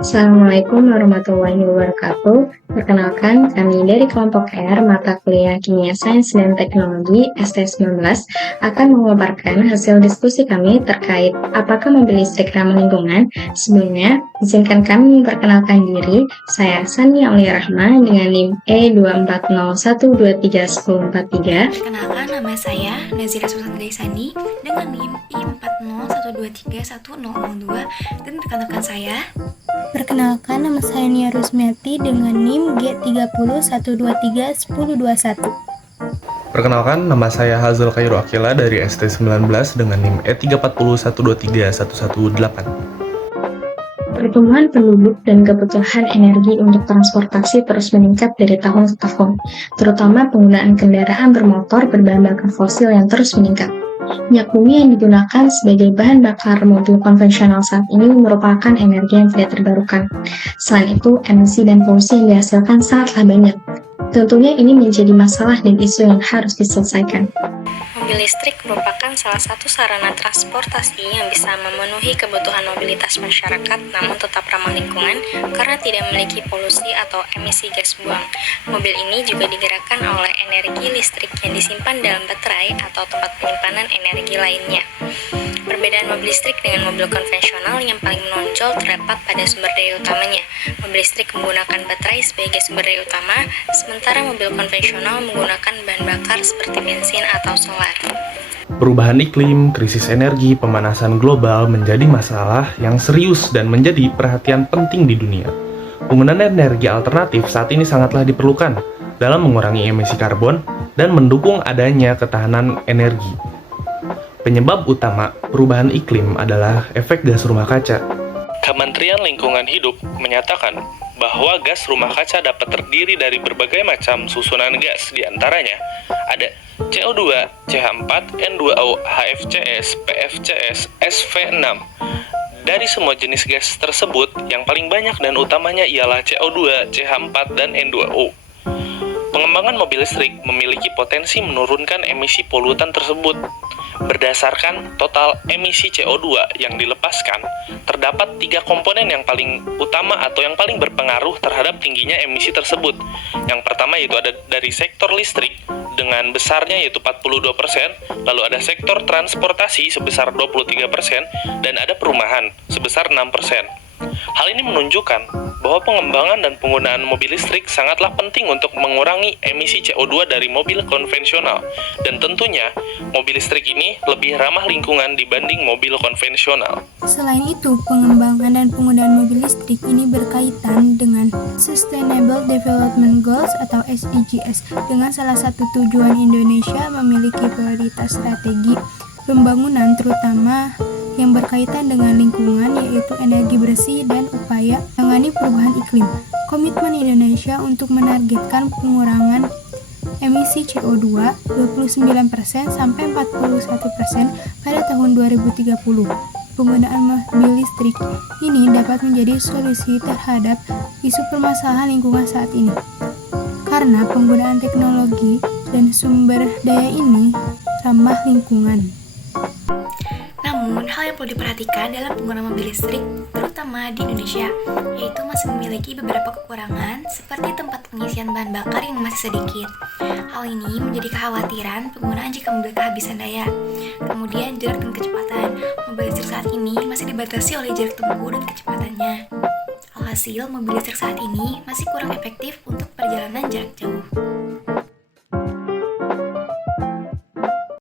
Assalamualaikum warahmatullahi wabarakatuh. Perkenalkan, kami dari kelompok R, mata kuliah Kimia Sains dan Teknologi ST19 akan mengabarkan hasil diskusi kami terkait apakah mobil listrik ramah lingkungan. Sebelumnya, izinkan kami memperkenalkan diri. Saya Sani Aulia Rahma dengan NIM E240123143. Perkenalkan, nama saya Nazira Susantri Sani dengan NIM I4012311002 dan rekan-rekan saya. Perkenalkan, nama saya Nia Rusmiati dengan NIM G30123121. Perkenalkan, nama saya Hazal Khairu Akila dari ST19 dengan NIM E341231118. Pertumbuhan penduduk dan kebutuhan energi untuk transportasi terus meningkat dari tahun ke tahun, terutama penggunaan kendaraan bermotor berbahan bakar fosil yang terus meningkat. Minyak bumi yang digunakan sebagai bahan bakar mobil konvensional saat ini merupakan energi yang tidak terbarukan. Selain itu, emisi dan polusi yang dihasilkan sangatlah banyak. Tentunya ini menjadi masalah dan isu yang harus diselesaikan. Mobil listrik merupakan salah satu sarana transportasi yang bisa memenuhi kebutuhan mobilitas masyarakat namun tetap ramah lingkungan karena tidak memiliki polusi atau emisi gas buang. Mobil ini juga digerakkan oleh energi listrik yang disimpan dalam baterai atau tempat penyimpanan energi lainnya. Perbedaan mobil listrik dengan mobil konvensional yang paling menonjol terdapat pada sumber daya utamanya. Mobil listrik menggunakan baterai sebagai sumber daya utama, sementara mobil konvensional menggunakan bahan bakar seperti bensin atau solar. Perubahan iklim, krisis energi, pemanasan global menjadi masalah yang serius dan menjadi perhatian penting di dunia. Penggunaan energi alternatif saat ini sangatlah diperlukan dalam mengurangi emisi karbon dan mendukung adanya ketahanan energi. Penyebab utama perubahan iklim adalah efek gas rumah kaca. Kementerian Lingkungan Hidup menyatakan bahwa gas rumah kaca dapat terdiri dari berbagai macam susunan gas, di antaranya ada CO2, CH4, N2O, HFCS, PFCS, SV6. Dari semua jenis gas tersebut, yang paling banyak dan utamanya ialah CO2, CH4, dan N2O. Pengembangan mobil listrik memiliki potensi menurunkan emisi polutan tersebut. Berdasarkan total emisi CO2 yang dilepaskan, terdapat 3 komponen yang paling utama atau yang paling berpengaruh terhadap tingginya emisi tersebut. Yang pertama yaitu ada dari sektor listrik dengan besarnya yaitu 42%, lalu ada sektor transportasi sebesar 23%, dan ada perumahan sebesar 6%. Hal ini menunjukkan bahwa pengembangan dan penggunaan mobil listrik sangatlah penting untuk mengurangi emisi CO2 dari mobil konvensional. Dan tentunya, mobil listrik ini lebih ramah lingkungan dibanding mobil konvensional. Selain itu, pengembangan dan penggunaan mobil listrik ini berkaitan dengan Sustainable Development Goals atau SDGs, dengan salah satu tujuan Indonesia memiliki prioritas strategi pembangunan terutama yang berkaitan dengan lingkungan, yaitu energi bersih dan upaya menangani perubahan iklim. Komitmen Indonesia untuk menargetkan pengurangan emisi CO2 29% sampai 41% pada tahun 2030. Penggunaan mobil listrik ini dapat menjadi solusi terhadap isu permasalahan lingkungan saat ini. Karena penggunaan teknologi dan sumber daya ini ramah lingkungan. Namun, hal yang perlu diperhatikan dalam penggunaan mobil listrik, terutama di Indonesia, yaitu masih memiliki beberapa kekurangan seperti tempat pengisian bahan bakar yang masih sedikit. Hal ini menjadi kekhawatiran penggunaan jika mobil kehabisan daya. Kemudian, jarak dan kecepatan. Mobil listrik saat ini masih dibatasi oleh jarak tempuh dan kecepatannya. Alhasil, mobil listrik saat ini masih kurang efektif untuk perjalanan jarak jauh.